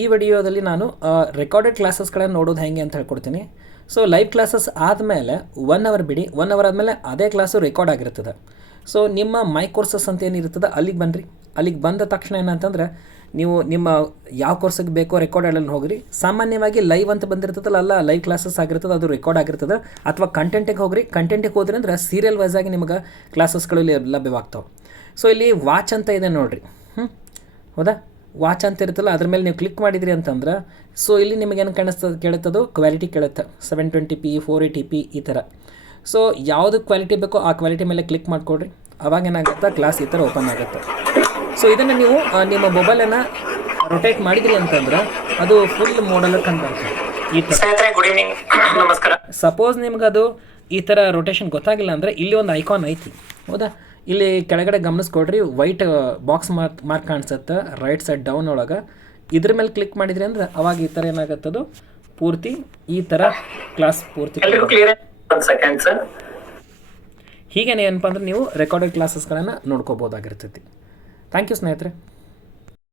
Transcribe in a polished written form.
ಈ ವಿಡಿಯೋದಲ್ಲಿ ನಾನು ರೆಕಾರ್ಡೆಡ್ ಕ್ಲಾಸಸ್ಗಳನ್ನು ನೋಡೋದು ಹೇಗೆ ಅಂತ ಹೇಳ್ಕೊಡ್ತೀನಿ. ಸೊ ಲೈವ್ ಕ್ಲಾಸಸ್ ಆದಮೇಲೆ 1 ಅವರ್ ಬಿಡಿ, 1 ಅವರ್ ಆದಮೇಲೆ ಅದೇ ಕ್ಲಾಸು ರೆಕಾರ್ಡ್ ಆಗಿರ್ತದೆ. ಸೊ ನಿಮ್ಮ ಮೈ ಕೋರ್ಸಸ್ ಅಂತ ಏನಿರ್ತದೆ ಅಲ್ಲಿಗೆ ಬನ್ನಿರಿ. ಅಲ್ಲಿಗೆ ಬಂದ ತಕ್ಷಣ ಏನಂತಂದರೆ ನೀವು ನಿಮ್ಮ ಯಾವ ಕೋರ್ಸಿಗೆ ಬೇಕೋ ರೆಕಾರ್ಡಲ್ಲಿ ಹೋಗ್ರಿ. ಸಾಮಾನ್ಯವಾಗಿ ಲೈವ್ ಅಂತ ಬಂದಿರ್ತದಲ್ಲ, ಅಲ್ಲ ಲೈವ್ ಕ್ಲಾಸಸ್ ಆಗಿರ್ತದೆ, ಅದು ರೆಕಾರ್ಡ್ ಆಗಿರ್ತದೆ. ಅಥವಾ ಕಂಟೆಂಟಿಗೆ ಹೋಗ್ರಿ. ಕಂಟೆಂಟಿಗೆ ಹೋದ್ರಿ ಅಂದ್ರೆ ಸೀರಿಯಲ್ ವೈಸ್ ಆಗಿ ನಿಮಗೆ ಕ್ಲಾಸಸ್ಗಳು ಲಭ್ಯವಾಗ್ತಾವೆ. ಸೊ ಇಲ್ಲಿ ವಾಚ್ ಅಂತ ಇದೆ ನೋಡಿರಿ, ಹೌದಾ? ವಾಚ್ ಅಂತ ಇರುತ್ತಲ್ಲ, ಅದ್ರ ಮೇಲೆ ನೀವು ಕ್ಲಿಕ್ ಮಾಡಿದ್ರಿ ಅಂತಂದ್ರೆ ಸೊ ಇಲ್ಲಿ ನಿಮಗೇನು ಕೇಳುತ್ತದೋ ಕ್ವಾಲಿಟಿ ಕೇಳುತ್ತೆ, 720p 480p ಈ ಥರ. ಸೊ ಯಾವುದು ಕ್ವಾಲಿಟಿ ಬೇಕೋ ಆ ಕ್ವಾಲಿಟಿ ಮೇಲೆ ಕ್ಲಿಕ್ ಮಾಡಿಕೊಡ್ರಿ. ಅವಾಗ ಏನಾಗುತ್ತೆ, ಕ್ಲಾಸ್ ಈ ಥರ ಓಪನ್ ಆಗುತ್ತೆ. ಸೊ ಇದನ್ನು ನೀವು ನಿಮ್ಮ ಮೊಬೈಲನ್ನು ರೊಟೇಟ್ ಮಾಡಿದ್ರಿ ಅಂತಂದ್ರೆ ಅದು ಫುಲ್ ಮೋಡಲ್ಲಿ ಕಂಡುಬರ್ತದೆ ಈ ಥರ. ಗುಡ್ ಈವ್ನಿಂಗ್, ನಮಸ್ಕಾರ. ಸಪೋಸ್ ನಿಮ್ಗದು ಈ ಥರ ರೊಟೇಷನ್ ಗೊತ್ತಾಗಿಲ್ಲ ಅಂದರೆ ಇಲ್ಲಿ ಒಂದು ಐಕಾನ್ ಐತಿ, ಹೌದಾ? ಇಲ್ಲಿ ಕೆಳಗಡೆ ಗಮನಿಸ್ಕೊಡ್ರಿ, ವೈಟ್ ಬಾಕ್ಸ್ ಮಾರ್ಕ್ ಕಾಣಿಸುತ್ತೆ ರೈಟ್ ಸೈಡ್ ಡೌನ್ ಒಳಗೆ. ಇದ್ರ ಮೇಲೆ ಕ್ಲಿಕ್ ಮಾಡಿದ್ರಿ ಅಂದ್ರೆ ಅವಾಗ ಈ ಥರ ಏನಾಗುತ್ತದು ಪೂರ್ತಿ ಈ ಥರ ಕ್ಲಾಸ್ ಪೂರ್ತಿ ಹೀಗೇನೆ ಏನಪ್ಪ ಅಂದ್ರೆ ನೀವು ರೆಕಾರ್ಡೆಡ್ ಕ್ಲಾಸಸ್ಗಳನ್ನು ನೋಡ್ಕೋಬೋದಾಗಿರ್ತೈತಿ. ಥ್ಯಾಂಕ್ ಯು ಸ್ನೇಹಿತರೆ.